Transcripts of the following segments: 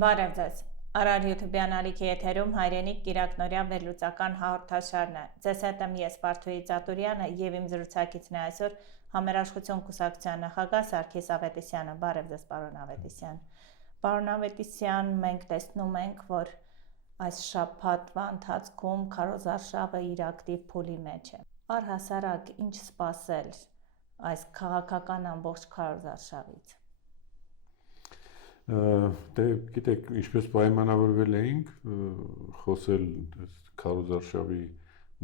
Բարև ձեզ։ Արար YouTube-յան ալիքի եթերում հայրենիք կիրակնորյա վերլուծական հաղորդաշարն է։ Ձեզ հետ եմ ես Վարդուհի Ծատուրյանը եւ իմ զրուցակիցն է այսօր Համերաշխություն կուսակցության նախագահ Սարգիս Ավետիսյանը։ Բարև ձեզ, պարոն Ավետիսյան։ Պարոն Ավետիսյան, մենք տեսնում ենք, որ այս շաբաթվա ընթացքում քարոզարշավը իր ակտիվ փուլի մեջ է։ Առհասարակ ինչ սպասել այս քաղաքական ամբողջ քարոզարշավից։ Դե գիտեք, ինչպես պայմանավորվել էինք խոսել քարոզարշավի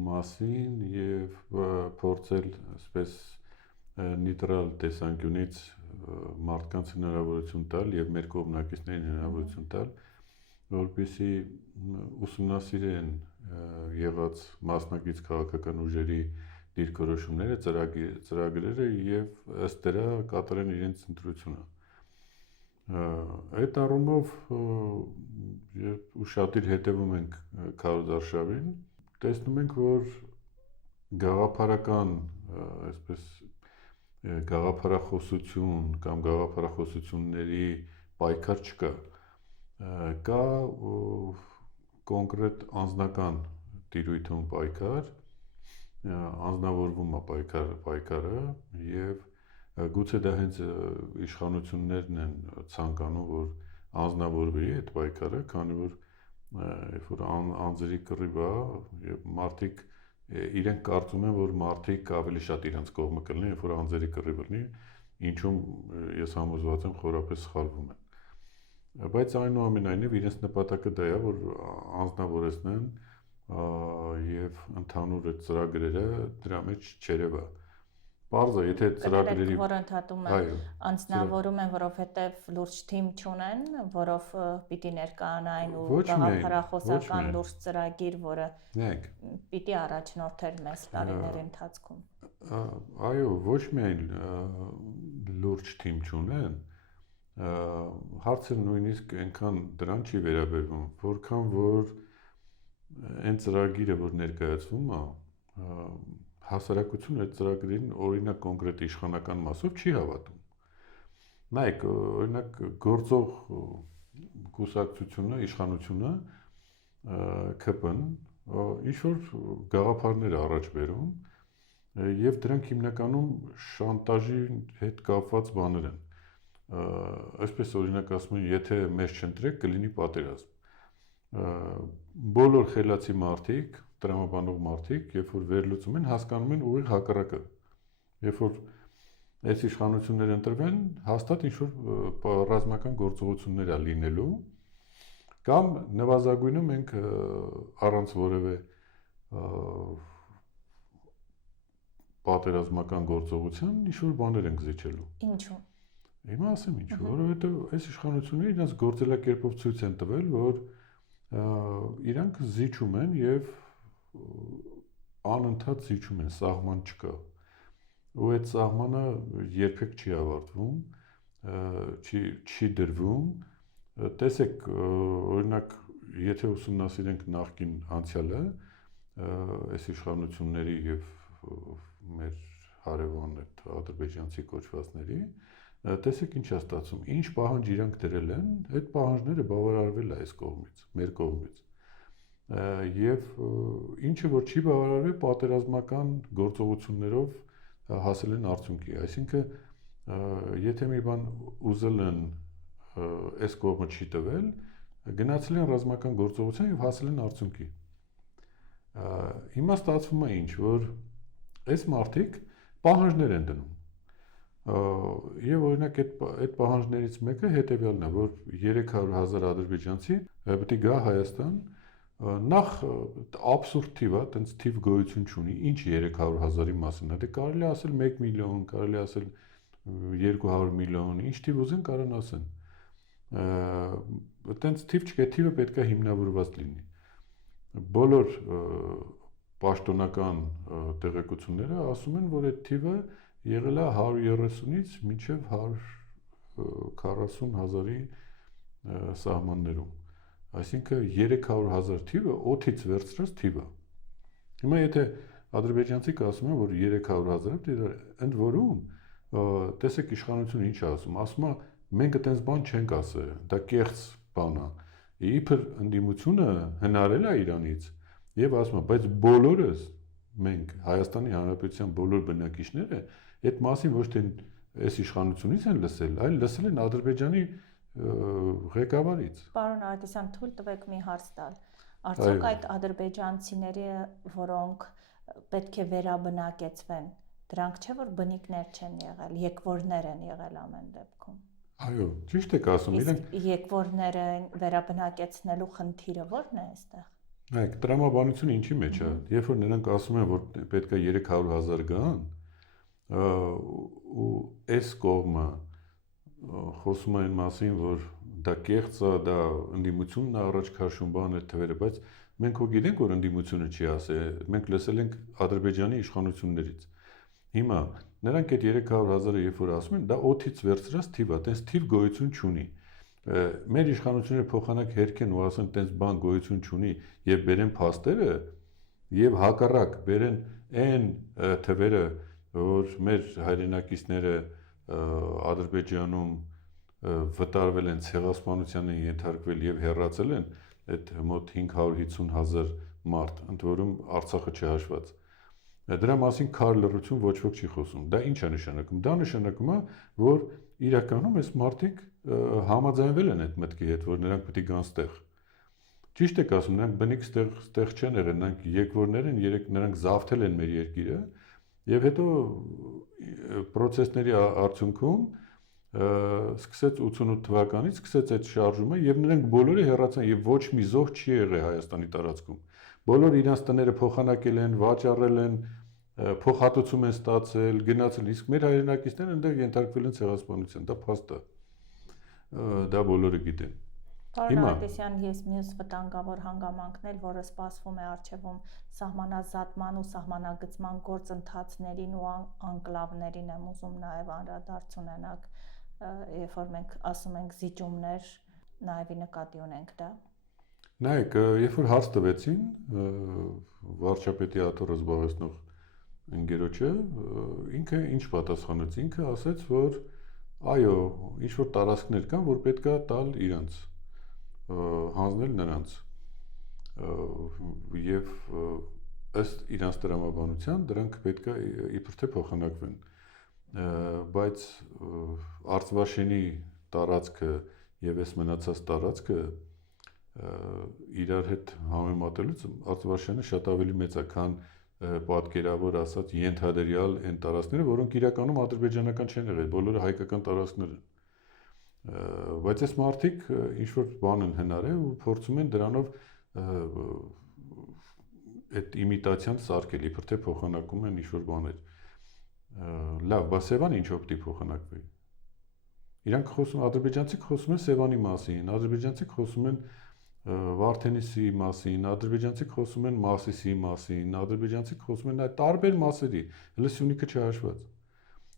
մասին եւ փորձել այսպես նեյտրալ տեսանկյունից մարդկանց հնարավորություն տալ եւ մեր կողմնակիցներին հնարավորություն տալ, որպեսզի ուսումնասիրեն եղած մասնակից քաղաքական ուժերի դիրքորոշումները, ծրագրերը եւ ըստ դրա կատարեն իրենց ընտրությունը։ Այդ առումով ուշադիր հետևում ենք քարոզարշավին, տեսնում ենք, որ գաղափարական, այսպես գաղափարախոսություն կամ գաղափարախոսությունների պայքար չկա, կա կոնկրետ անձնական տիրույթում պայքար, անձնավորվում է պայքարը եւ գուցե դա հենց իշխանություններն են ցանկանում, որ անձնավորվի այդ պայքարը, քանի որ երբ որ անձերի կռիվ է եւ մարդիկ իրենք կարծում են, որ մարդիկ ավելի շատ իրենց կողմը կլինեն, երբ որ անձերի կռիվ լինի, ինչում ես համոզված եմ խորապես սխալվում են։ Բայց այնուամենայնիվ իրենց նպատակը դա է, որ անձնավորեցնեն եւ ընդհանուր այդ ծրագրերը դրա մեջ չերևա։ Պարզ է, եթե ծրագրերի որ ընդհատում են, անձնավորում են, որովհետև լուրջ թիմ չունեն, որով պիտի ներկայանային ու գաղափարախոսական լուրջ ծրագիր, որը պիտի առաջնորդեր մեծ տարիների ընթացքում։ Այո, ոչ միայն լուրջ թիմ չունեն, հարցը նույնիսկ այնքան դրան չի վերաբերվում, որքան որ այն ծրագիրը, որ ներկայացվում է, հասարակությունը այդ ծրագրին օրինակ կոնկրետ իշխանական մասով չի հավատում։ Նայեք, օրինակ գործող կուսակցությունը, իշխանությունը, ԿՊ-ն ինչ որ գաղափարներ առաջ բերում եւ դրանք հիմնականում շանտաժի հետ կապված բաներ են։ Այսպես օրինակ ասում են, եթե մեզ չընտրեք, կլինի պատերազմ։ Բոլոր խելացի մարդիկ, տրամաբանող մարդիկ, երբ որ վերլուծում են, հասկանում են ուղիղ հակառակը։ Երբ որ այս իշխանությունները ընտրվեն, հաստատ ինչ-որ ռազմական գործողություններ է լինելու, կամ նվազագույնը մենք առանց որևէ պատերազմական գործողության ինչ-որ բաներ ենք զիջելու։ Ինչու՞։ Հիմա ասեմ ինչու, որովհետեւ այս իշխանությունները իրենց գործելակերպով ցույց են տվել, որ իրանք զիջում են եւ անընդհատ զիջում են, սահման չկա։ Ու այդ սահմանը երբեք չի ավարտվում, չի դրվում։ Տեսեք, օրինակ, եթե ուսումնասիրենք նախկին անցյալը, այս իշխանությունների եւ մեր հարևան այդ ադրբեջանցի կոչվածների, տեսեք ինչ է ստացվում, ինչ պահանջ իրանք դրել են, այդ պահանջները բավարարվել է այս կողմից, մեր կողմից։ Եվ ինչը որ չի բավարարվել, պատերազմական գործողություններով հասել են արդյունքի, այսինքն եթե մի բան ուզել են այս կողմը չի տվել, գնացել են ռազմական գործողության եւ հասել են արդյունքի։ Հիմա ստացվում է ինչ, որ այս մարդիկ պահանջներ են դնում։ Եվ օրինակ այդ պահանջներից մեկը հետեւյալն է, որ 300,000 ադրբեջանցի պետք է գա Հայաստան, նախ абսուրդ թիվ է, տենց թիվ գոյություն չունի, ինչ 300,000-ի մասին, դե կարելի է ասել 1 միլիոն, կարելի է ասել 200 միլիոն, ինչ թիվ ուզեն կարան ասեն։ Տենց թիվ չկա, թիվը պետք է հիմնավորված լինի։ Բոլոր պաշտոնական տեղեկությունները ասում են, որ այդ թիվը եղել է 130-ից մինչև 140,000-ի սահմաններում։ Այսինքն 300,000 թիվը օդից վերցրած թիվ է։ Հիմա եթե ադրբեջանցիք ասում են, որ 300,000, ընդ որում, տեսեք իշխանությունը ինչ է ասում, ասում է մենք այդպես բան չենք ասել, դա կեղծ բան է։ Իբր ընդդիմությունը հնարել է Իրանից եւ ասում է, բայց բոլորս մենք Հայաստանի Հանրապետության բոլոր բնակիչները այդ մասին ոչ թե այս իշխանությունից են լսել, այլ լսել են Ադրբեջանի ղեկավարից։ Պարոն Արտիսյան, թույլ տվեք մի հարց տալ։ Արդյոք այդ ադրբեջանցիները, որոնք պետք է վերաբնակեցվեն, դրանք չէ որ բնիկներ չեն եղել, եկվորներ են եղել ամեն դեպքում։ Այո, ճիշտ եք ասում, իրենք եկվորները վերաբնակեցնելու խնդիրը ո՞րն է այստեղ։ Նայեք, տրամաբանությունը ինչի մեջ է, երբ որ նրանք ասում են, որ պետք է 300,000 գան, ու այս կողմը խոսում են մասին, որ դա կեղծ է, դա ընդդիմությունն է առաջ քաշում բան այդ թվերը, բայց մենք հո գիտենք, որ ընդդիմությունը չի ասել, մենք լսել ենք Ադրբեջանի իշխանություններից։ Հիմա նրանք այդ 300,000-ը երբ որ ասում են, դա օդից վերցրած թիվ է, տես թիվ գոյություն չունի։ Մեր իշխանությունները փոխանակ հերքեն ու ասեն, տես բան գոյություն չունի եւ բերեն փաստերը եւ հակառակ բերեն այն թվերը, որ մեր հայրենակիցները Ադրբեջանում վտարվել են, ցեղասպանության են ենթարկվել եւ հեռացել են այդ մոտ 550,000 մարդ, ընդ որում Արցախը չհաշված։ Դրա մասին քար լռություն ոչ ոք չի խոսում։ Դա ինչ է նշանակում։ Դա նշանակում է, որ իրականում այս մարդիկ համաձայնվել են այդ մտքի հետ, որ նրանք պետք է գան ստեղ։ Ճիշտ եք ասում, նրանք բնիկ ստեղ չեն եղել, նրանք եկվորներ են, նրանք զավթել են մեր երկիրը, եւ հետո process-ների արդյունքում սկսեց 88 թվականից սկսեց այդ շարժումը եւ նրանք բոլորը հեռացան եւ ոչ մի զոհ չի եղել Հայաստանի տարածքում։ Բոլորը իրենց տները փոխանակել են, վաճառել են, փոխհատուցում են ստացել, գնացել, իսկ մեր հայրենակիցները այնտեղ ենթարկվել են ցեղասպանության, դա փաստ է։ Դա բոլորը գիտեն։ Պարոն Արտիսյան, ես մյուս վտանգավոր հանգամանքն էլ, որը սպասվում է առջևում սահմանազատման ու սահմանագծման գործընթացներին ու անկլավներին եմ ուզում նաև անդրադարձ ունենալ, երբ որ մենք ասում ենք զիջումներ, նաև նկատի ունենք դա։ Նայեք, երբ որ հարց տվեցին վարչապետի աթոռը զբաղեցնող ընկերոջը, ինքը ինչ պատասխանեց, ինքը ասաց, որ այո, ինչ որ տարածքներ կան, որ պետքա տալ իրանց, հանձնել նրանց եւ ըստ իրանց տրամաբանության դրանք պետքա իբր թե փոխանակվեն, բայց Արցվաշենի տարածքը եւ այս մնացած տարածքը իրար հետ համեմատելուց Արցվաշենը շատ ավելի մեծ է, քան պատկերավոր ասած ենթադրյալ այն տարածքները, որոնք իրականում ադրբեջանական չեն եղել, բոլորը հայկական տարածքներ են։ Բայց այս մարդիկ ինչ որ բան են հնարել ու փորձում են դրանով այդ իմիտացիան սարքել, իբր թե փոխանակում են ինչ որ բաներ։ Լավ, բա Սևան ինչով պիտի փոխանակվի։ Իրանք խոսում, ադրբեջանցիք խոսում են Սևանի մասին, ադրբեջանցիք խոսում են Վարդենիսի մասին, ադրբեջանցիք խոսում են Մասիսի մասին, ադրբեջանցիք խոսում են այդ տարբեր մասերի, հələ Սյունիքը չհաշված։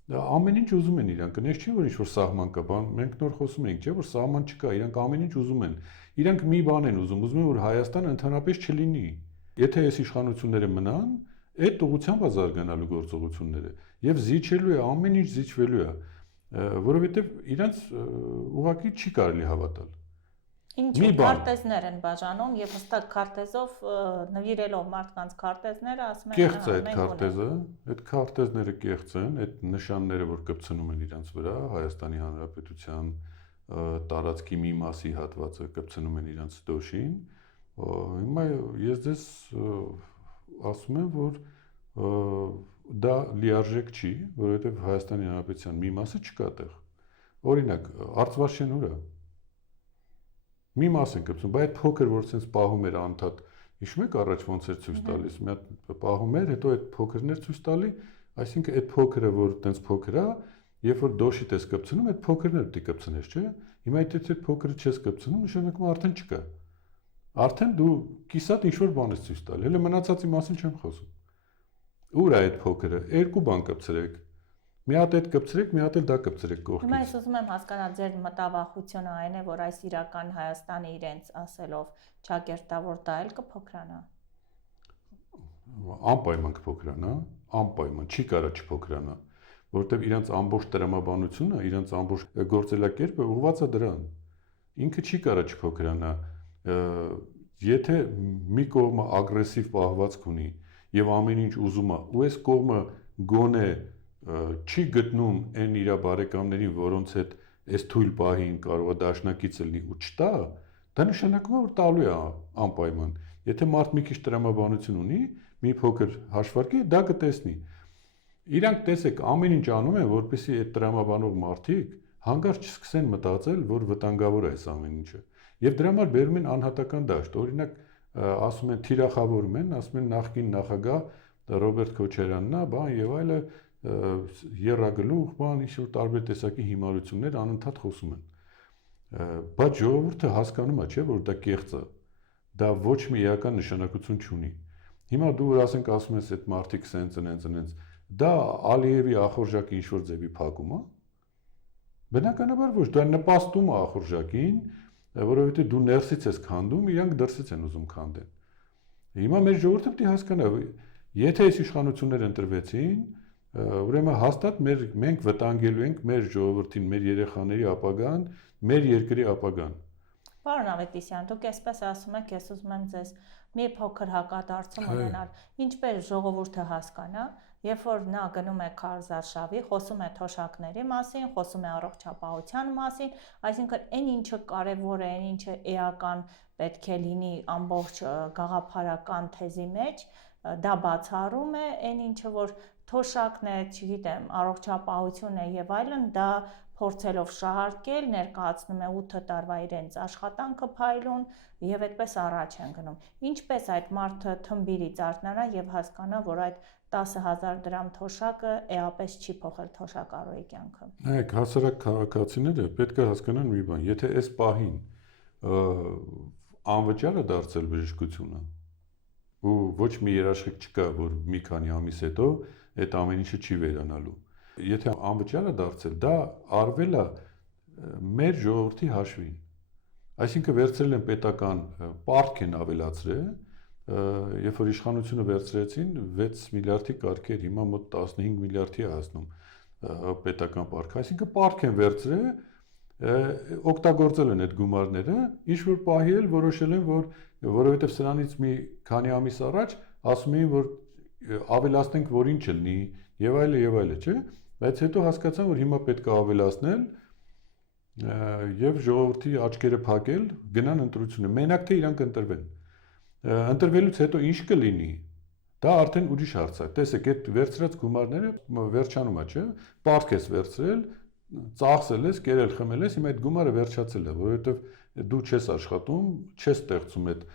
Ամեն ինչ ուզում են իրանք, նես չի որ ինչ որ սահման կա, բան մենք նոր խոսում ենք, չէ՞ որ սահման չկա, իրանք ամեն ինչ ուզում են։ Իրանք մի բան են ուզում են որ Հայաստանը ընդհանրապես չլինի։ Եթե այս իշխանությունները մնան, այդ ուղղությամբ է զարգանալու գործողությունները եւ զիջելու է, ամեն ինչ զիջվելու է, որովհետեւ իրանք ուղղակի չի կարելի հավատալ։ Ինչ քարտեզներ են բաժանում եւ հստակ քարտեզով նվիրելով մարդկանց քարտեզները ասում են կեղծ է այդ քարտեզը, այդ քարտեզները կեղծ են, այդ նշանները որ կպցնում են իրանց վրա Հայաստանի Հանրապետության տարածքի մի մասի հատվածը կպցնում են իրանց դոշին, հիմա ես դες ասում եմ որ դա լիարժեք չի, որովհետեւ Հայաստանի Հանրապետության մի մասը չկա այդտեղ։ Օրինակ, Արցվաշեն ուր է։ Մի մաս են կպցնում, բայց այդ փոքր որ sense պահում էր անդադ, հիշում եք առաջ ոնց էր ցույց տալիս, մի հատ պահում էր, հետո այդ փոքրներ ցույց տալի, այսինքն այդ փոքրը որ տենց փոքր է, երբ որ դոշի տես կպցնում, այդ փոքրները պիտի կպցնես, չէ՞։ Հիմա այդ փոքրը չես կպցնում, նշանակում արդեն չկա։ Արդեն դու կիսատ ինչ որ բան ես ցույց տալի, հələ մնացածի մասին չեմ խոսում։ Ուր է այդ փոքրը։ Երկու բան կպցրեք։ Մի հատ այդ կպցրեք, մի հատ էլ դա կպցրեք կողքից։ Հիմա ես ուզում եմ հասկանալ ձեր մտավախությունը այն է, որ այս իրական Հայաստանը իրենց ասելով ճակերտավոր դա էլ կփոքրանա։ Անպայման կփոքրանա, անպայման չի կարա չփոքրանա, որովհետև իրենց ամբողջ տրամաբանությունը, իրենց ամբողջ գործելակերպը ուղղված է դրան։ ինքը չի կարա չփոքրանա։ Եթե մի կողմը ագրեսիվ պահվածք ունի եւ ամեն ինչ ուզում է, ու այս կողմը գոնե չի գտնում այն իր բարեկամներին, որոնց հետ այս թույլ պահին կարող է դաշնակից լինի ու չտա, դա նշանակում է, որ տալու է անպայման։ Եթե մարդ մի քիչ տրամաբանություն ունի, մի փոքր հաշվարկի, դա կտեսնի։ Իրանք տեսեք, ամեն ինչ անում են, որպեսզի այդ տրամաբանող մարդիկ հանկարծ չսկսեն մտածել, որ վտանգավոր է այս ամեն ինչը։ Եվ դրա համար բերում են անհատական դաշտ։ Օրինակ, ասում են թիրախավորում են, ասում են նախկին նախագահ Ռոբերտ Քոչարյանն է, բան եւ այլը երրագլուխ, բան ինչ-որ տարբեր տեսակի հիմարություններ անընդհատ խոսում են։ Բայց ժողովուրդը հասկանում է, չէ՞, որ դա կեղծ է։ Դա ոչ մի էական նշանակություն չունի։ Հիմա դու որ ասում ես այդ մարդիկ սենց, դա Ալիևի ախորժակի ինչ-որ ձևի փակում է։ Բնականաբար ոչ, դա նպաստում է ախորժակին, որովհետեւ դու ներսից ես քանդում, իրանք դրսից են ուզում քանդեն։ Հիմա մեր ժողովուրդը պետք է հասկանա, եթե այս իշխանությունները ընտրվեցին, ուրեմն հաստատ մենք վտանգելու ենք մեր ժողովրդին, մեր երեխաների ապագան, մեր երկրի ապագան։ Պարոն Ավետիսյան, դուք այսպես ասում եք, ես ուզում եմ ձեզ մի փոքր հակադարձում ունենալ, ինչպես ժողովուրդը հասկանա, երբ որ նա գնում է քարոզարշավի, խոսում է թոշակների մասին, խոսում է առողջապահության մասին, այսինքն այն ինչը կարևոր է, այն ինչը էական պետք է լինի ամբողջ գաղափարական թեզի մեջ, դա բացառում է, այն ինչը որ թոշակն է, չգիտեմ, առողջապահություն է եւ այլն, դա փորձելով շահարկել, ներկայացնում է 8 տարվա իրենց աշխատանքը փայլուն եւ այդպես առաջ են գնում։ Ինչպես այդ մարդը թմբիրից արթնանա եւ հասկանա, որ այդ 10,000 դրամ թոշակը էապես չի փոխել թոշակառուի կյանքը։ Նայեք, հասարակ քաղաքացիները պետք է հասկանան մի բան, եթե այս պահին անվճար է դարձել բժշկությունը, ու ոչ մի երաշխիք չկա, որ մի քանի ամիս հետո այդ ամեն ինչը չի վերանալու։ Եթե անվճար է դարձել, դա արվել է մեր ժողովրդի հաշվին։ Այսինքն վերցրել են պետական պարտք են ավելացրել, երբ որ իշխանությունը վերցրեցին 6 միլիարդի կարգեր, հիմա մոտ 15 միլիարդի է հասնում պետական պարտքը, այսինքն պարտք են վերցրել, օգտագործել են այդ գումարները, ինչ որ պահի էլ որոշել են, որ որովհետև սրանից մի քանի ամիս առաջ ասում էին, որ ավելացնենք, որ ինչ լինի, եւ այլը, չէ՞, բայց հետո հասկացան, որ հիմա պետք է ավելացնել եւ ժողովրդի աչքերը փակել, գնան ընտրությունը, մենակ թե իրանք ընտրվեն։ Ընտրվելուց հետո ինչ կլինի, դա արդեն ուրիշ հարց է։ Տեսեք, այդ վերցրած գումարները վերջանում է, չէ՞, պարտք ես վերցրել, ծախսել ես, կերել, խմել ես, հիմա այդ գումարը վերջացել է, որովհետեւ դու չես աշխատում, չես ստեղծում այդ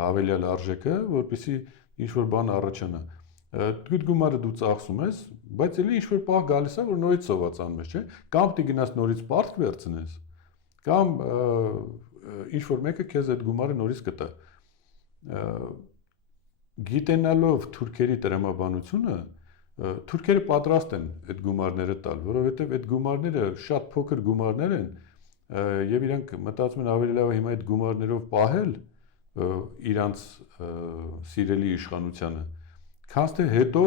հավելյալ արժեքը, որպեսզի ինչ որ բան առաջանա։ Այդ գումարը դու ծախսում ես, բայց էլի ինչ որ պահ գալիս է, որ նորից սովածանում ես, չէ՞։ Կամ դու գնաս նորից պարտք վերցնես, կամ ինչ որ մեկը քեզ այդ գումարը նորից կտա։ Գիտենալով թուրքերի տրամաբանությունը, թուրքերը պատրաստ են այդ գումարները տալ, որովհետև այդ գումարները շատ փոքր գումարներ են, եւ իրանք մտածում են ավելի լավ է հիմա այդ գումարներով պահել իրանց սիրելի իշխանությանը, քան թե հետո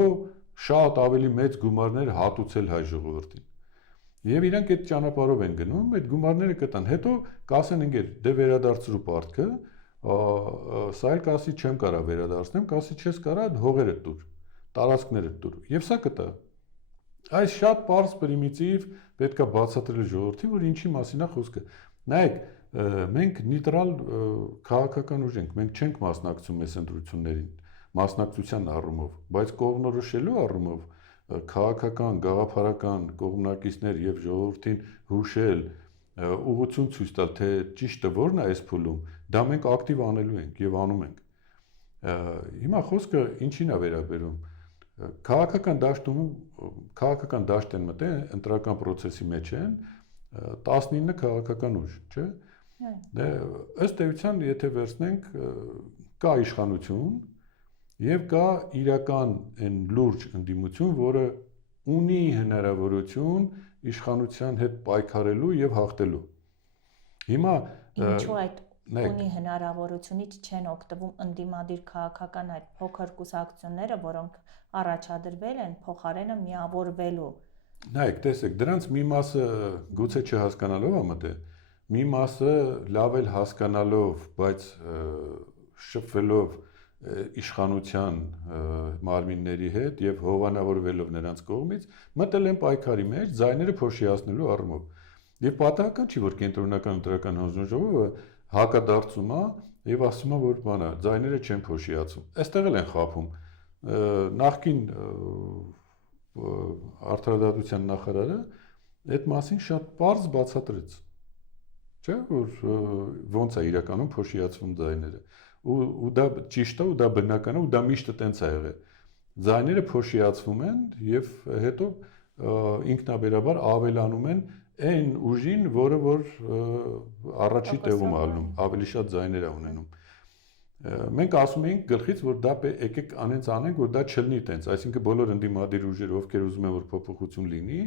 շատ ավելի մեծ գումարներ հատուցել հայ ժողովրդին։ Եվ իրանք այդ ճանապարհով են գնում, այդ գումարները կտան, հետո կասեն ընկեր, դե վերադարձրու պարտքը, սա էլ կասի չեմ կարա վերադարձնեմ, կասի չես կարա, հողերը տուր, տարածքները տուր, եւ սա կտա։ Այս շատ պարզ պրիմիտիվ պետք է բացատրել ժողովրդին, որ ինչի մասին է խոսքը։ Նայեք, մենք նեյտրալ քաղաքական ուժ ենք, մենք չենք մասնակցում այս ընտրություններին, մասնակցության առումով, բայց կողմնորոշելու առումով քաղաքական, գաղափարական կողմնակիցներ եւ ժողովրդին հուշել, ուղղություն ցույց տալ, թե ճիշտը որն է այս փուլում, դա մենք ակտիվ անելու ենք եւ անում ենք։ Հիմա խոսքը ինչին է վերաբերում։ Քաղաքական դաշտ են մտել, ընտրական process-ի մեջ են 19 քաղաքական ուժ, չէ՞։ Դե ըստ էության, եթե վերցնենք, կա իշխանություն եւ կա իրական այն լուրջ ընդդիմություն, որը ունի հնարավորություն իշխանության հետ պայքարելու եւ հաղթելու։ Հիմա ինչու այդ ունի հնարավորությունից չեն օգտվում ընդդիմադիր քաղաքական այդ փոքր կուսակցությունները, որոնք առաջադրվել են փոխարենը միավորվելու։ Նայեք, տեսեք, դրանց մի մասը գուցե չհասկանալով է մտել, մի մասը լավ էլ հասկանալով, բայց շփվելով իշխանության մարմինների հետ եւ հովանավորվելով նրանց կողմից մտել են պայքարի մեջ ձայները փոշիացնելու առումով։ Եվ պատահական չի, որ կենտրոնական ընտրական հանձնաժողովը հակադարձում է եւ ասում է, որ բանա ձայները չեն փոշիացում։ Այստեղ էլ են խափում։ Նախկին արդարադատության նախարարը այդ մասին շատ պարզ բացատրեց։ Չէ՞ որ ոնց է իրականում փոշիացվում ձայները։ Ու դա ճիշտ է, ու դա բնական է, ու դա միշտ տենց է եղել։ Ձայները փոշիացվում են եւ հետո ինքնաբերաբար ավելանում են այն ուժին, որը որ առաջի տեղում է ալնում, ավելի շատ ձայներ է ունենում։ Մենք ասում ենք գլխից, որ դա եկեք անենք, որ դա չլինի տենց, այսինքն բոլոր ընդդիմադիր ուժերը, ովքեր ուզում են որ փոփոխություն լինի,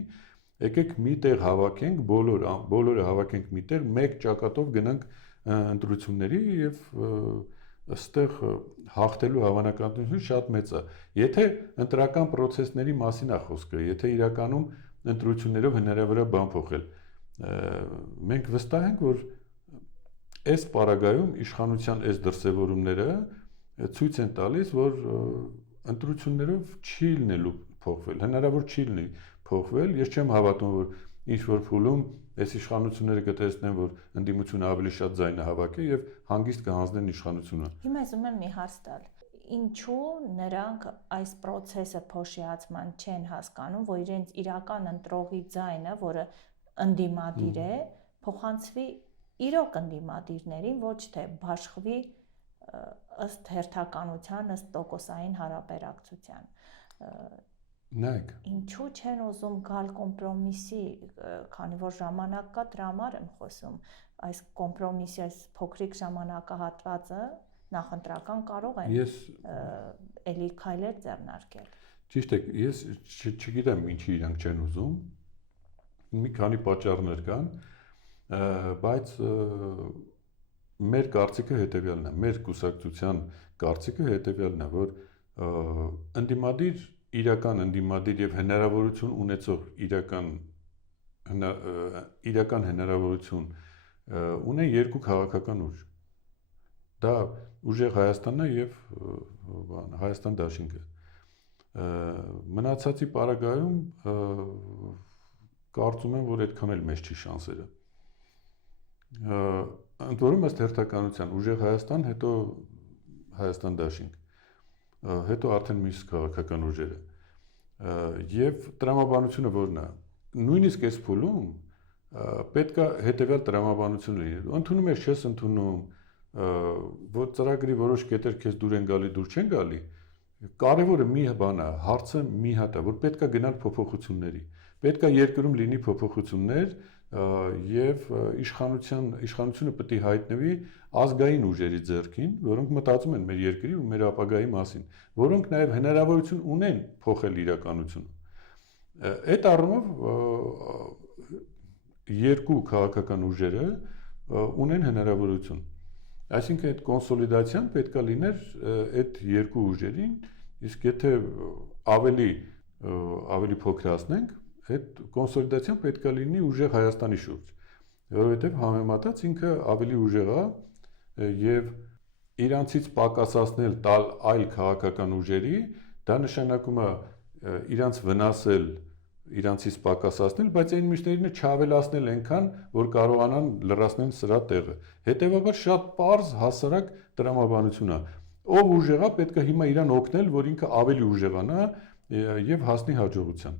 եկեք միտեղ հավաքենք, բոլորը հավաքենք միտեղ, մեկ ճակատով գնանք ընտրությունների եւ ըստեղ հաղթելու հավանականությունը շատ մեծ է։ Եթե ընտրական process-ների մասին է խոսքը, եթե իրականում ընտրություններով հնարավոր է բան փոխել, մենք վստահ ենք, որ այս պարագայում իշխանության այս դրսևորումները ցույց են տալիս, որ ընտրություններով չի լինելու փոխվել, հնարավոր չի լինի փոխվել։ Ես չեմ հավատում, որ ինչ որ փուլում այս իշխանությունները կտեսնեն, որ ընդդիմությունը ավելի շատ ձայն հավաք է եւ հանգիստ կհանձնեն իշխանությունը։ Հիմա ուզում եմ մի հարց տալ։ Ինչու նրանք այս process-ը փոշիացման չեն հասկանում, որ իրենց իրական ընտրողի ձայնը, որը ընդդիմադիր է, փոխանցվի իրոք ընդդիմադիրներին, ոչ թե բաշխվի ըստ հերթականության, ըստ տոկոսային հարաբերակցության։ Նայեք, ինչու չեն ուզում գալ կոմպրոմիսի, քանի որ ժամանակ կա, դրա համար եմ խոսում, այս կոմպրոմիսի, այս փոքրիկ ժամանակահատվածը նախընտրական կարող են էլի քայլեր ձեռնարկել։ Ճիշտ է, ես չգիտեմ ինչի իրանք չեն ուզում, մի քանի պատճառներ կան, բայց մեր կարծիքը հետևյալն է, մեր կուսակցության կարծիքը հետևյալն է, որ իրական ընդդիմադիր եւ հնարավորություն ունեցող իրական հնարավորություն ունեն երկու քաղաքական ուժ։ Դա ուժեղ Հայաստանն է եւ Հայաստան դաշինքը։ Մնացածի պարագայում կարծում եմ, որ այդքան էլ մեծ չի շանսերը։ Ընդ որում ըստ հերթականության ուժեղ Հայաստան, հետո Հայաստան դաշինք, հետո արդեն մյուս քաղաքական ուժերը։ Եվ տրամաբանությունը որն է։ Նույնիսկ այս փուլում պետք է հետեւյալ տրամաբանություն լինի։ Ընդունում ես, չես ընդունում, որ ծրագրի որոշ կետեր քեզ դուր են գալի, դուր չեն գալի։ Կարևորը մի բան է, հարցը մի հատ է, որ պետք է գնալ փոփոխությունների։ Պետք է երկրում լինի փոփոխություններ եւ իշխանությունը պետք է հայտնվի ազգային ուժերի ձեռքին, որոնք մտածում են մեր երկրի ու մեր ապագայի մասին, որոնք նաեւ հնարավորություն ունեն փոխել իրականությունը։ Այդ առումով երկու քաղաքական ուժերը ունեն հնարավորություն։ Այսինքն այդ կոնսոլիդացիան պետք է լիներ այդ երկու ուժերին, իսկ եթե ավելի փոքրացնենք, այդ կոնսոլիդացիան պետք է լինի ուժեղ Հայաստանի շուրջ, որովհետև համեմատած ինքը ավելի ուժեղ է եւ իրանցից պակասացնել տալ այլ քաղաքական ուժերի, դա նշանակում է իրանց վնասել, իրանցից պակասացնել, բայց այն մյուսներին չավելացնել այնքան, որ կարողանան լրացնել սրա տեղը։ Հետևաբար շատ պարզ հասարակ տրամաբանություն է։ Ով ուժեղ է, պետք է հիմա իրան օգնել, որ ինքը ավելի ուժեղանա եւ հասնի հաջողության։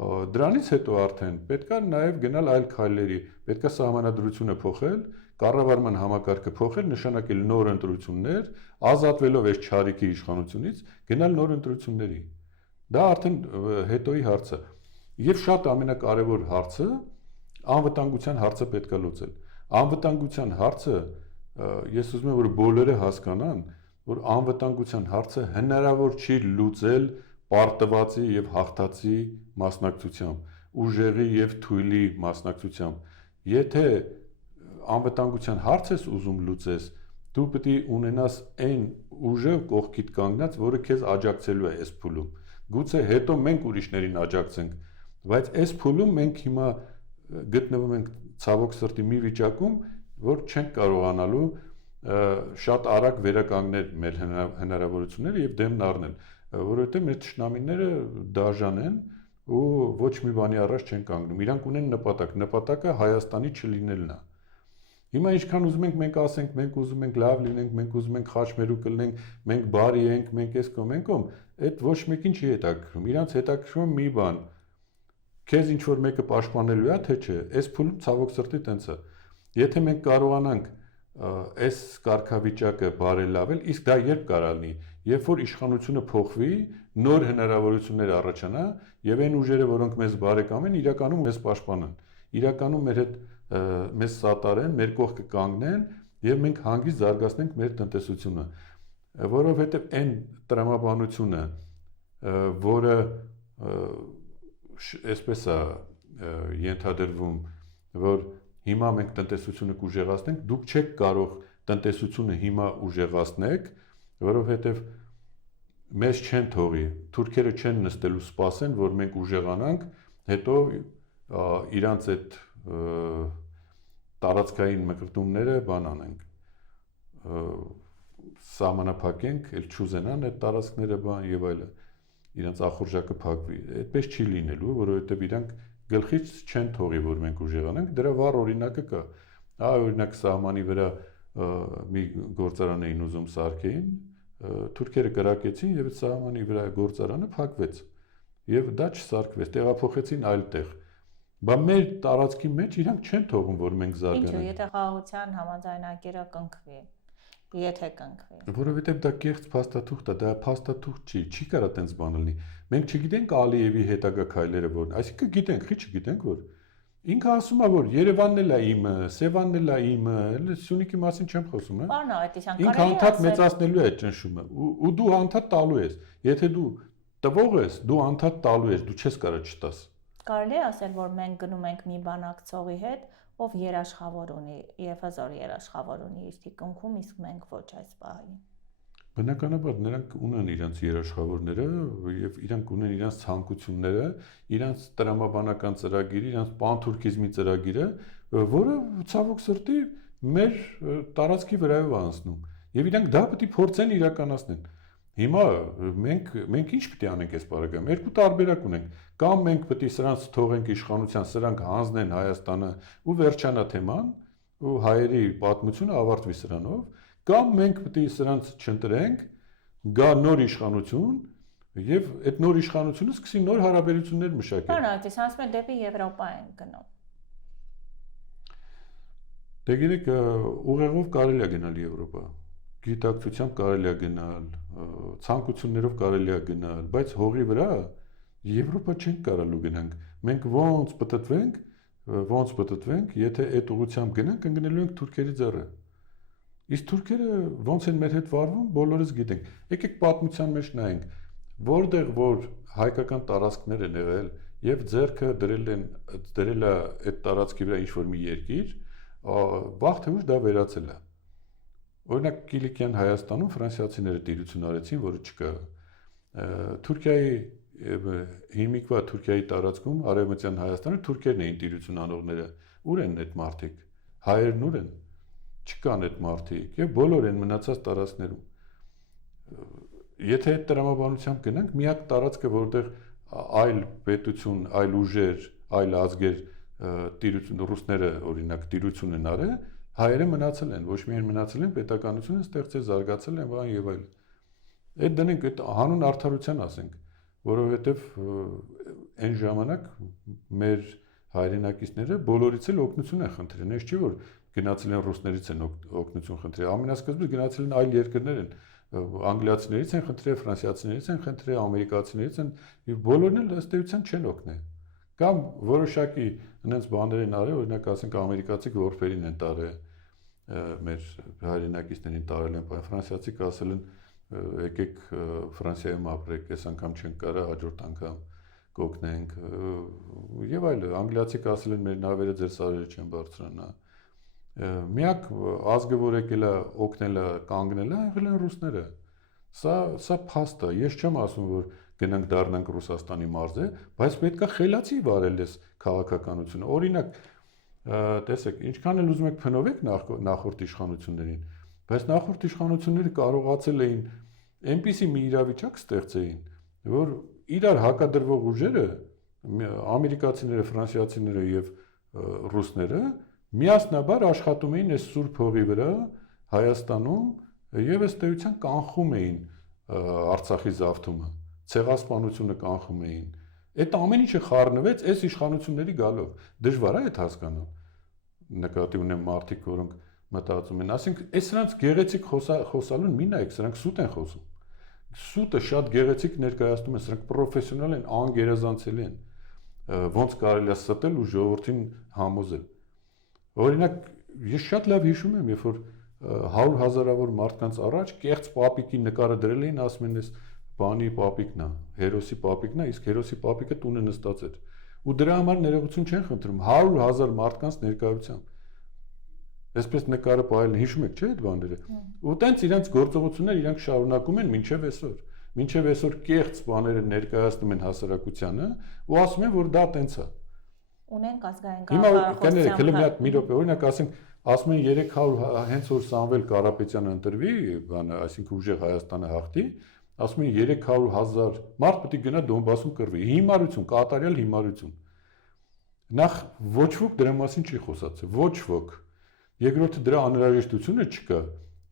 Դրանից հետո արդեն պետք է նաեւ գնալ այլ քայլերի, պետք է սահմանադրությունը փոխել, կառավարման համակարգը փոխել, նշանակել նոր ընտրություններ, ազատվելով այս չարիքի իշխանությունից, գնալ նոր ընտրությունների։ Դա արդեն հետոյի հարց է։ Եվ շատ ամենակարևոր հարցը անվտանգության հարցը պետք է լուծել։ Անվտանգության հարցը ես ուզում եմ որ բոլորը հասկանան, որ անվտանգության հարցը հնարավոր չի լուծել պարտվածի եւ հաղթածի մասնակցությամբ, ուժեղի եւ թույլի մասնակցությամբ։ Եթե անվտանգության հարց ես ուզում լուծես, դու պետք է ունենաս այն ուժը կողքիդ կանգնած, որը քեզ աջակցելու է այս փուլում։ Գուցե հետո մենք ուրիշներին աջակցենք, բայց այս փուլում մենք հիմա գտնվում ենք ցավոք սրտի մի վիճակում, որ չենք կարողանալու շատ արագ վերականգնել մեր հնարավորությունները եւ դեմն առնել, որովհետեւ մեր ճշնամիները դաժան են ու ոչ մի բանի առաջ չեն կանգնում։ Իրանք ունեն նպատակ, նպատակը Հայաստանի չլինելն է։ Հիմա ինչքան ուզում ենք մենք ասենք, մենք ուզում ենք լավ լինենք, մենք ուզում ենք խաչմերուկ լինենք, մենք բարի ենք, մենք էս կողմ, այդ ոչ մեկին չի հետաքրքրում։ Իրանց հետաքրքրում մի բան, քեզ ինչ որ մեկը պաշտպանելու է, թե չէ։ Այս փուլում ցավոք սրտի տենց է։ Եթե մենք կարողանանք այս կարգավիճակը բարելավել, իսկ դա երբ կարա լինի, երբ որ իշխանությունը փոխվի, նոր հնարավորություններ առաջանա եւ այն ուժերը, որոնք մեզ բարեկամ են, իրականում մեզ պաշտպանեն, իրականում մեր հետ մեզ սատարեն, մեր կողքը կանգնեն եւ մենք հանգիստ զարգացնենք մեր տնտեսությունը, որովհետեւ այն տրամաբանությունը, որը այսպես է ենթադրվում, որ հիմա մենք տնտեսությունը կուժեղացնենք, դուք չեք կարող տնտեսությունը հիմա ուժեղացնեք, որովհետեւ մեզ չեն թողի, թուրքերը չեն նստելու սպասեն, որ մենք ուժեղանանք, հետո իրանց այդ տարածքային մկրտումները բան անենք, սահմանափակենք, էլ չուզենան այդ տարածքները բան եւ այլը, իրանց ախորժակը փակվի, այդպես չի լինելու, որովհետեւ իրանք գլխից չեն թողի, որ մենք ուժեղանանք, դրա վառ օրինակը կա, օրինակ սահմանի վրա մի գործարան էին ուզում սարքեին, թուրքերը կրակեցին եւ այդ սահմանի վրա գործարանը փակվեց եւ դա չսարքվեց, տեղափոխեցին այլ տեղ։ Բայց մեր տարածքի մեջ իրանք չեն թողում, որ մենք զարգանանք։ Ինչու, եթե խաղաղության համաձայնագիրը կնքվի, եթե կնքվի։ Որովհետեւ դա կեղծ փաստաթուղթ է, դա փաստաթուղթ չի կարա տենց բան լինի։ Մենք չգիտենք Ալիևի հետագա քայլերը որն, այսինքն գիտենք, խի չգիտենք որ։ Ինքը ասում է, որ Երևանն էլ է իմը, Սևանն էլ է իմը, էլ Սյունիքի մասին չեմ խոսում, հա։ Պարոն Ավետիսյան, ինքը անդադ մեծացնելու է այդ ճնշումը, ու դու անդադ տալու ես։ Եթե դու տվող ես, դու անդադ տալու ես, դու չես կարող չտաս։ Կարելի է ասել, որ մենք գնում ենք մի բանակցողի հետ, ով երաշխավոր ունի, եւ հզոր երաշխավոր ունի իր թիկունքում, իսկ մենք ոչ այս պահին։ Բնականաբար նրանք ունեն իրենց երաշխավորները եւ իրանք ունեն իրենց ցանկությունները, իրենց տրամաբանական ծրագիրը, իրենց պանթուրքիզմի ծրագիրը, որը ցավոք սրտի մեր տարածքի վրայով անցնում եւ իրանք դա պետք է փորձեն իրականացնել։ Հիմա մենք ինչ պետք է անենք այս բարակայում։ Երկու տարբերակ ունենք։ Կամ մենք պետք է սրանց թողենք իշխանության, սրանք հանձնեն Հայաստանը ու վերջանա թեման, ու հայերի պատմությունը ավարտվի սրանով, կամ մենք պետք է սրանց չընտրենք, գա նոր իշխանություն եւ այդ նոր իշխանությունը սկսի նոր հարաբերություններ մշակել։ Պարոն Ավետիսյան, ասում են դեպի Եվրոպա են գնում։ Դե գիտեք, ուղեղով կարելի է գնալ Եվրոպա։ Գիտակցությամբ կարելի է գնալ, ցանկություններով կարելի է գնալ, բայց հողի վրա Եվրոպա չենք կարալու գնանք։ Մենք ոնց պատտվենք, եթե այդ ուղղությամբ գնանք, ընկնելու ենք թուրքերի ձեռը։ Իսկ թուրքերը ոնց են մեր հետ վարվում, բոլորս գիտենք։ Եկեք պատմության մեջ նայենք, որտեղ որ հայկական տարածքներ են եղել եւ ձեռքը դրել է այդ տարածքի վրա ինչ որ մի երկիր, վաղ թե ուշ դա վերացել է։ Օրինակ Կիլիկյան Հայաստանում ֆրանսիացիները տիրություն արեցին, որը չկա։ Թուրքիայի հիմիկվա Թուրքիայի տարածքում արևմտյան Հայաստանը թուրքերն էին տիրություն անողները։ Ուր են այդ մարդիկ։ Հայերն ուր են։ Չկան այդ մարդիկ եւ բոլոր են մնացած տարածքներում։ Եթե այդ տրամաբանությամբ գնանք, միակ տարածքը, որտեղ այլ պետություն, այլ ուժեր, այլ ազգեր տիրություն ռուսները օրինակ տիրություն են արել, հայերը մնացել են, ոչ միայն մնացել են, պետականությունը ստեղծել, զարգացել են, բան եւ այլ։ Այդ դնենք այդ հանուն արդարության ասենք, որովհետեւ այն ժամանակ մեր հայրենակիցները բոլորից էլ օգնություն են խնդրել, այս չի որ գնացել են ռուսներից են օգնություն խնդրել, ամենասկզբից գնացել են այլ երկրներ են, անգլիացիներից են խնդրել, ֆրանսիացիներից են խնդրել, ամերիկացիներից են, եւ բոլորն էլ ըստ էության չեն օգնել։ Կամ որոշակի այնպես բաներ են արել, օրինակ ասենք ամերիկացի որբերին են տարել, մեր հայրենակիցներին տարել են, ֆրանսիացիք ասել են եկեք Ֆրանսիայում ապրեք, այս անգամ չենք կարա, հաջորդ անգամ կօգնենք եւ այլն, անգլիացիք ասել են մեր նավերը ձեր սարերը չեն բարձրանա։ Միակ ազգը, որ եկել է օգնել է, կանգնել է, եղել են ռուսները։ Սա փաստ է, ես չեմ ասում, որ գնանք դառնանք Ռուսաստանի մարզը, բայց պետք է խելացի վարել այս քաղաքականությունը։ Օրինակ, տեսեք, ինչքան էլ ուզում եք փնովեք նախորդ իշխանություններին, բայց նախորդ իշխանությունները կարողացել էին այնպիսի մի իրավիճակ ստեղծեին, որ իրար հակադրվող ուժերը, ամերիկացիները, ֆրանսիացիները եւ ռուսները միասնաբար աշխատում էին այս սուրբ հողի վրա Հայաստանում եւ ըստ էության կանխում էին Արցախի զավթումը, ցեղասպանությունը կանխում էին։ Այդ ամեն ինչը խառնվեց այս իշխանությունների գալով։ Դժվար է այդ հասկանալ։ Նկատի ունեմ մարդիկ, որոնք մտածում են, ասենք, այս սրանց գեղեցիկ խոսալուն մի նայեք, սրանք սուտ են խոսում։ Սուտը շատ գեղեցիկ ներկայացնում են, սրանք պրոֆեսիոնալ են, անգերազանցել են։ Ոնց կարելի է ստել ու ժողովրդին համոզել։ Օրինակ, ես շատ լավ հիշում եմ, երբ որ 100,000-ավոր մարդկանց առաջ կեղծ պապիկի նկարը դրել էին, ասում են, այս բանի պապիկն է, հերոսի պապիկն է, իսկ հերոսի պապիկը տունը նստած էր։ Ու դրա համար ներողություն չեն խնդրում 100,000 մարդկանց ներկայությամբ։ Այսպես նկարը պահել, հիշում եք, չէ՞ այդ բաները։ Ու տենց իրենց գործողությունները իրանք շարունակում են մինչև այսօր։ Մինչև այսօր կեղծ բաները ներկայացնում են հասարակությանը ու ասում են, որ դա տենց է։ Ունենք ազգային կառավարության մի րոպե, օրինակ ասում են 300 հենց որ Սամվել Կարապետյանը ընտրվի, բանը, այսինքն ուժեղ Հայաստանը հաղթի, ասում են 300,000 մարդ պետք է գնա Դոնբասում կռվի։ Հիմարություն, կատարյալ հիմարություն։ Նախ ոչ ոք դրա մասին չի խոսացել, ոչ ոք։ Երկրորդը դրա անհրաժեշտությունը չկա,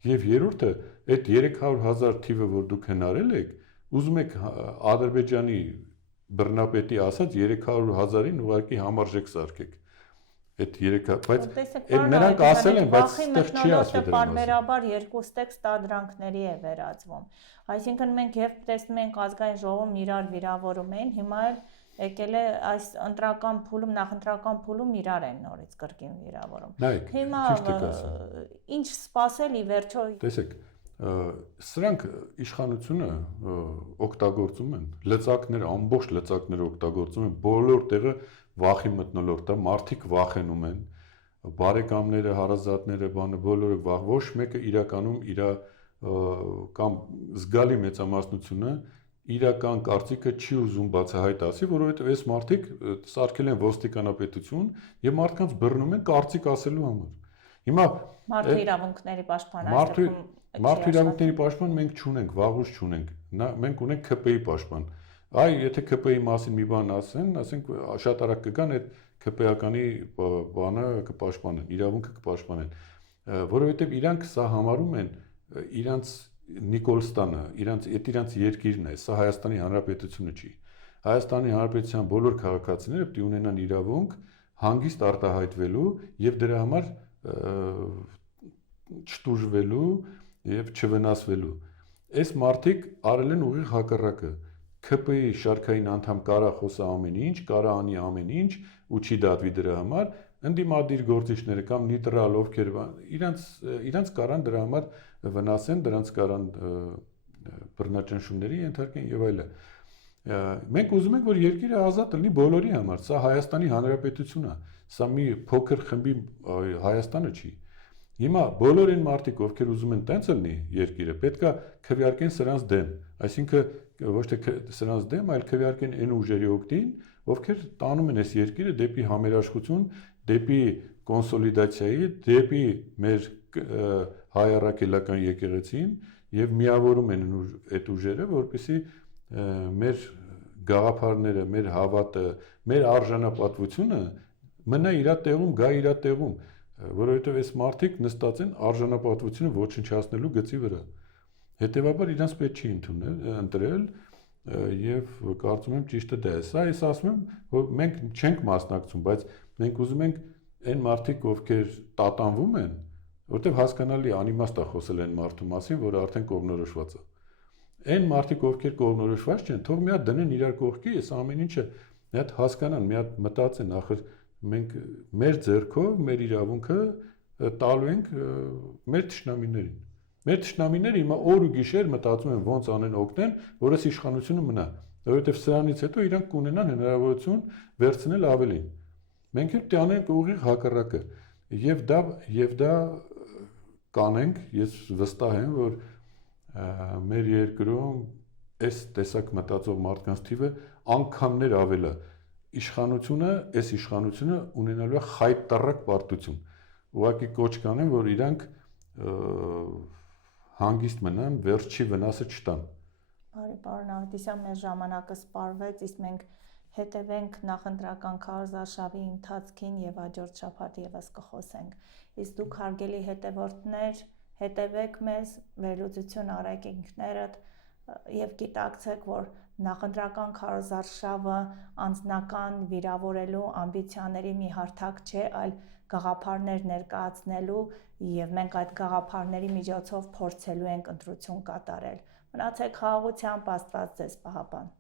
եւ երրորդը այդ 300,000 թիվը, որ դուք հնարել եք, ուզում եք Ադրբեջանի բռնապետի ասած 300,000-ին ուղղակի համարժեք սարքեք։ Այդ 3, բայց նրանք ասել են, բայց այդտեղ չի ասվել դրա մասին։ Պարբերաբար երկու ստեքս տադրանքների է վերածվում։ Այսինքն մենք եւ տեսնում ենք ազգային ժողովում իրար վիրավորում էին, հիմա էլ եկել է այս ընտրական փուլում, նախընտրական փուլում իրար են նորից կրկին վիրավորում։ Հիմա ինչ սпасել ի վերջո։ Տեսեք, սրանք իշխանությունը օգտագործում են, լծակներ, ամբողջ լծակները օգտագործում են, բոլոր տեղը վախի մթնոլորտ է, մարդիկ վախենում են, բարեկամները, հարազատները, բանը բոլորը վախ, ոչ մեկը իրականում իր կամ զգալի մեծամասնությունը իրական կարծիքը չի ուզում բացահայտ ասի, որովհետև այս մարդիկ սարքել են ոստիկանապետություն եւ մարդկանց բռնում են կարծիք ասելու համար։ Հիմա մարդու իրավունքների պաշտպան մարդու իրավունքների պաշտպան մենք չունենք, վաղուց չունենք։ Մենք ունենք ԿՊ-ի պաշտպան։ Այ եթե ԿՊ-ի մասին մի բան ասենք շատ արագ կգան այդ ԿՊ-ականի բանը կպաշտպանեն, իրավունքը կպաշտպանեն, որովհետև իրանք սա համարում են իրանց Նիկոլստանը, իրանց երկիրն է, սա Հայաստանի Հանրապետությունը չի։ Հայաստանի Հանրապետության բոլոր քաղաքացիները պետք է ունենան իրավունք հանգիստ արտահայտվելու եւ դրա համար չտուժվելու եւ չվնասվելու։ Այս մարդիկ արել են ուղիղ հակառակը։ ԿՊ-ի շարքային անդամ կարա խոսա ամեն ինչ, կարա անի ամեն ինչ ու չի դատվի դրա համար, ընդդիմադիր գործիչները կամ նեյտրալ ովքեր իրանց կարան դրա համար վնասեն, դրանց կարան բռնաճնշումների ենթարկեն եւ այլն։ Մենք ուզում ենք, որ երկիրը ազատ լինի բոլորի համար, սա Հայաստանի Հանրապետությունն է, սա մի փոքր խմբի Հայաստանը չի։ Հիմա բոլոր այն մարդիկ, ովքեր ուզում են տենց լինի երկիրը, պետքա քվեարկեն սրանց դեմ, այսինքն ոչ թե սրանց դեմ, այլ քվեարկեն այն ուժերի օգտին, ովքեր տանում են այս երկիրը դեպի համերաշխություն, դեպի կոնսոլիդացիայի, դեպի մեր հայ առաքելական եկեղեցին եւ միավորում են այդ ուժերը, որպեսզի մեր գաղափարները, մեր հավատը, մեր արժանապատվությունը մնա իր տեղում, գա իր տեղում, որովհետեւ այս մարդիկ նստած են արժանապատվությունը ոչնչացնելու գծի վրա։ Հետևաբար իրանց պետք չի ընտրել եւ կարծում եմ ճիշտը դա է։ Սա ես ասում եմ, որ մենք չենք մասնակցում, բայց մենք ուզում ենք այն մարդիկ, ովքեր տատանվում են, որտեվ հասկանալի անիմաստ է խոսել այն մարդու մասին, որը արդեն կողմնորոշված է։ Այն մարդիկ, ովքեր կողմնորոշված չեն, թող մի հատ դնեն իրար կողքի, այս ամեն ինչը մի հատ հասկանան, մի հատ մտածեն, ախր մենք մեր ձեռքով մեր իրավունքը տալու ենք մեր թշնամիներին։ Մեր թշնամիները հիմա օր ու գիշեր մտածում են ոնց անեն օգնեն, որ այս իշխանությունը մնա, որովհետև սրանից հետո իրանք կունենան հնարավորություն վերցնել ավելին։ Մենք էլ պետք է անենք ուղիղ հակառակը։ Եվ դա կանենք, ես վստահ եմ, որ մեր երկրում այս տեսակ մտածող մարդկանց թիվը անգամներ ավել է։ Այս իշխանությունը ունենալու է խայտառակ պարտություն։ Ուղղակի կոչ կանեմ, որ իրանք հանգիստ մնան, վերջի վնասը չտան։ Բարի պարոն Ավետիսյան, մեր ժամանակը սպառվեց, իսկ մենք հետևենք նախընտրական քարոզարշավի ընթացքին եւ հաջորդ շաբաթ եւս կխոսենք։ Իսկ դուք հարգելի հետևորդներ, հետևեք մեզ, վերլուծություն արեք ինքներդ եւ գիտակցեք, որ նախընտրական քարոզարշավը անձնական վիրավորելու ամբիցիաների մի հարթակ չէ, այլ գաղափարներ ներկայացնելու եւ մենք այդ գաղափարների միջոցով փորձելու ենք ընտրություն կատարել։ Մնացեք խաղաղությամբ, Աստված ձեզ պահապան։